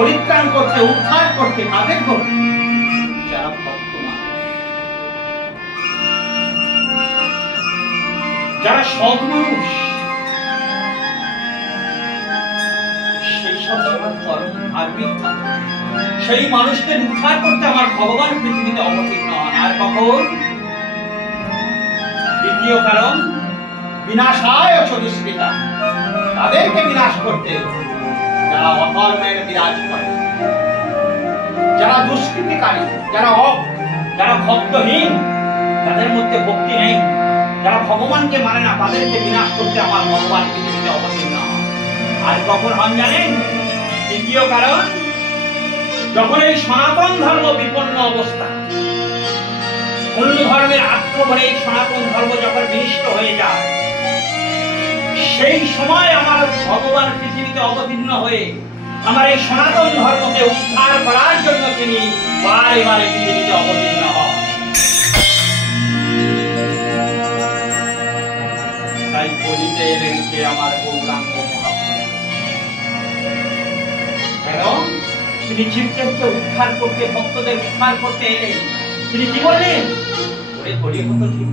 পরিত্রাণ করতে, উদ্ধার করতে কাদের করবে? যারা ভক্ত মানুষ, যারা সৎ মানুষ, সেই সব যারা ধর্ম ধার্মিক থাকে, সেই মানুষকে উদ্ধার করতে আমার ভগবান পৃথিবীতে অবতীর্ণ হন। আর কখন? দ্বিতীয় কারণ, বিনাশায় চতুষ্কৃতা, তাদেরকে বিনাশ করতে যারা অধর্মের বিরাজ করে, যারা দুষ্কৃতিকারী, যারা ভক্তহীন, যাদের মধ্যে ভক্তি নেই, যারা ভগবানকে মানে না, তাদেরকে বিনাশ করতে আমার ভগবান পৃথিবীতে অবতীর্ণ হন। আর কখন হন জানেন? তৃতীয় কারণ, যখন এই সনাতন ধর্ম বিপন্ন অবস্থা, অন্য ধর্মের আক্রমণে এই সনাতন ধর্ম যখন বিনষ্ট হয়ে যায়, সেই সময় আমার ভগবান পৃথিবীতে অবতীর্ণ হয়ে আমার এই সনাতন ধর্মকে উদ্ধার করার জন্য তিনি বারে বারে পৃথিবীতে অবতীর্ণ হন। তাই বলিতে এলেন কে আমার গৌরাঙ্গ মহাপ্রভু। কেন? তিনি জীবদেরকে উদ্ধার করতে, ভক্তদের উদ্ধার করতে এলেন। তিনি কি বললেন? ওরে কলিযুগ জীব,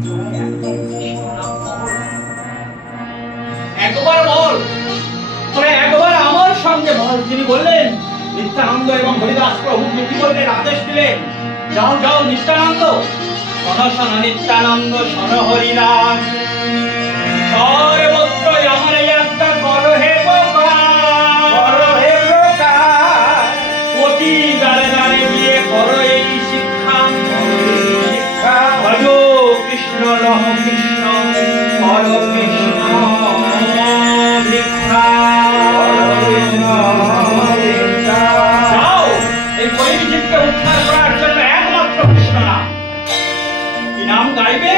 একবার বল, তোরা একবার আমার সঙ্গে বল। তিনি বললেন, নিত্যানন্দ এবং হরিদাস প্রভুকে কি বললেন? আদেশ দিলেন, যাও যাও নিত্যানন্দ, শোনো শোনো নিত্যানন্দ, শোনো হরিদাস, সর্বত্রই আমার এই আজ্ঞা করো হে প্রকার, প্রতি দ্বারে দ্বারে গিয়ে করো এই শিক্ষা, ভজো কৃষ্ণ রহ কৃষ্ণ, হর কৃষ্ণ ভিক্ষা। যাও, এই কলির জীবকে উদ্ধার করার জন্য একমাত্র কৃষ্ণ নাম। কি নাম গাইবে?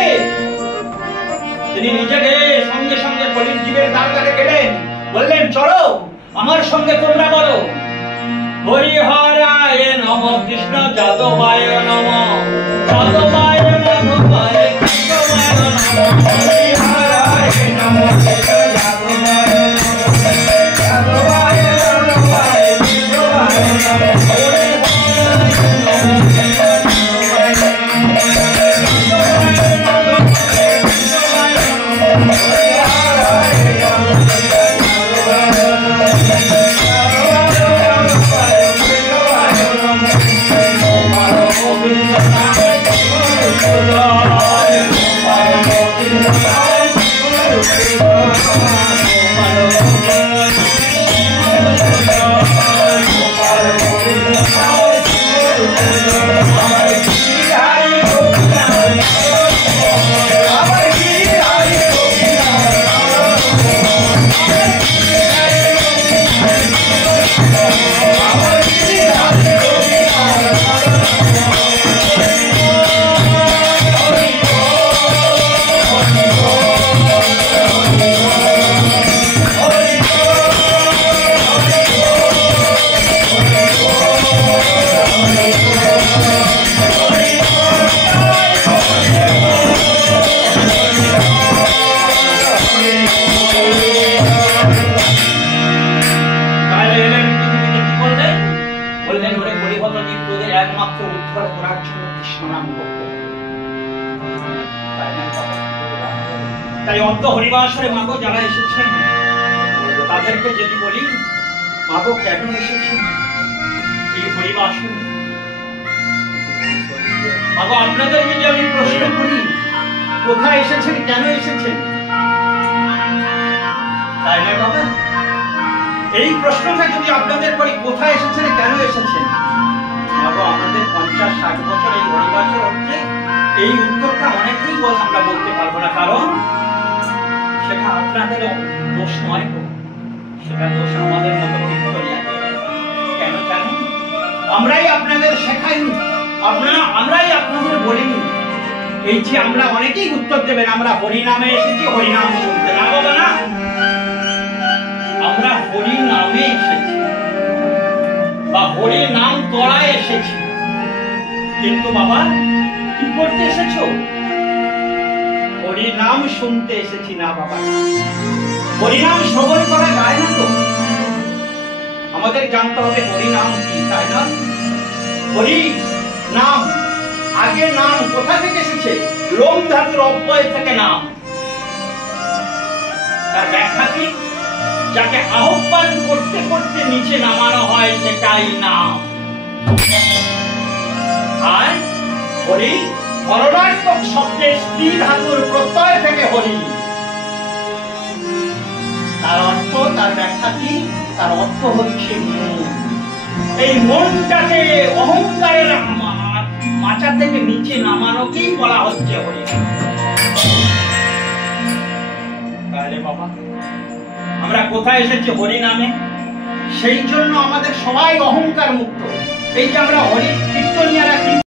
তিনি নিজেকে সঙ্গে সঙ্গে কলির জীবের দ্বার দ্বারে গেলেন, বললেন, চলো আমার সঙ্গে তোমরা বলো, হরিহরায় নম, কৃষ্ণ যাদবায় নম, যাদবায় নম, হরে কৃষ্ণায় নম, হরিহরায় নম, কৃষ্ণ যাদবায় নম, যাদবায় নম, হরে কৃষ্ণায় নম, তাই অন্ত হরিবাসরে মাগো যারা এসেছেন তাদেরকে যদি বলি, মাগো কেন এসেছেন এই হরিবাসরে? মাগো আপনাদের যদি আমি প্রশ্ন করি, কোথায় এসেছেন, কেন এসেছেন? তাই না বাবা? এই প্রশ্নটা যদি আপনাদের করি, কোথায় এসেছেন, কেন এসেছেন, মাগো আমাদের 50-60 বছর এই হরিবাসর হচ্ছে, এই উত্তরটা অনেকেই আমরা বলতে পারবো না। কারণ সেটা আপনাদের দোষ নয়, সেটা দোষ আমাদের মতো কীর্তনিয়া। কেন জানেন? আমরাই আপনাদের শেখাইনি, আমরাই আপনাদের বলিনি। এই যে আমরা অনেকেই উত্তর দেবেন, আমরা হরিনামে এসেছি, হরিনাম শুনতে। না বাবা না, আমরা হরিনামে এসেছি বা হরিনাম তলায় এসেছি। কিন্তু বাবা কি করতে এসেছো? হরিনাম শুনতে এসেছি না বাবা। হরিনাম শ্রবণ করা যায় না তো? আমাদের জানতে হবে হরি নাম কি, তাই না? হরি নাম, আগে নাম কোথা থেকে এসেছে? লোম ধাতুর অব্যয় থেকে নাম। তার ব্যাখ্যা কি? যাকে আহ্বান করতে করতে নিচে নামানো হয় সেটাই নাম। আর হরি হরণাত্মক শব্দের স্ত্রী ধাতুর প্রত্যয় থেকে হরি। তার অর্থ, তার ব্যাখ্যা কি? তার অর্থ হচ্ছে মন। এই মনটাকে অহংকারের মাচা থেকে নিচে নামানোকেই বলা হচ্ছে হরি। তাহলে বাবা আমরা কোথায় এসেছি? হরি নামে। সেই জন্য আমাদের সবাই অহংকার মুক্ত। এই যে আমরা হরি কীর্তনিয়ারা